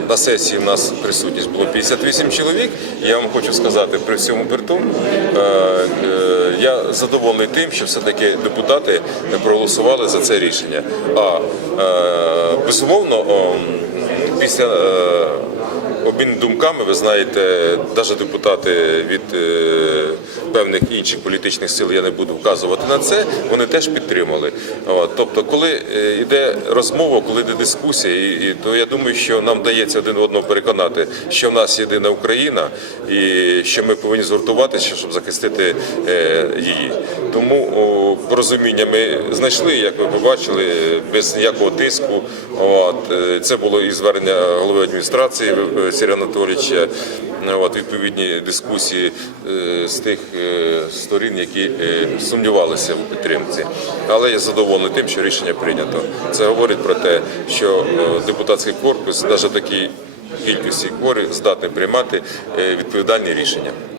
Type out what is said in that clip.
На сесії в нас присутність було 58 чоловік. Я вам хочу сказати, при всьому тому, е, е, я задоволений тим, що все-таки депутати проголосували за це рішення. А е, безумовно, після обміну думками, ви знаєте, навіть депутати від певних інших політичних сил, я не буду вказувати на це, вони теж підтримали. Тобто, коли е, йде розмова, коли йде дискусія, то я думаю, що нам вдається один одного переконати, що в нас єдина Україна і що ми повинні згуртуватися, щоб захистити е, її. Тому порозуміння ми знайшли, як ви побачили, без ніякого тиску. Е, це було і звернення голови адміністрації е, Сергія Анатолійовича. От, відповідні дискусії е, з тих е, сторін, які е, сумнівалися в підтримці. Але я задоволений тим, що рішення прийнято. Це говорить про те, що е, депутатський корпус, навіть такій кількості хворих, здатний приймати е, відповідальні рішення.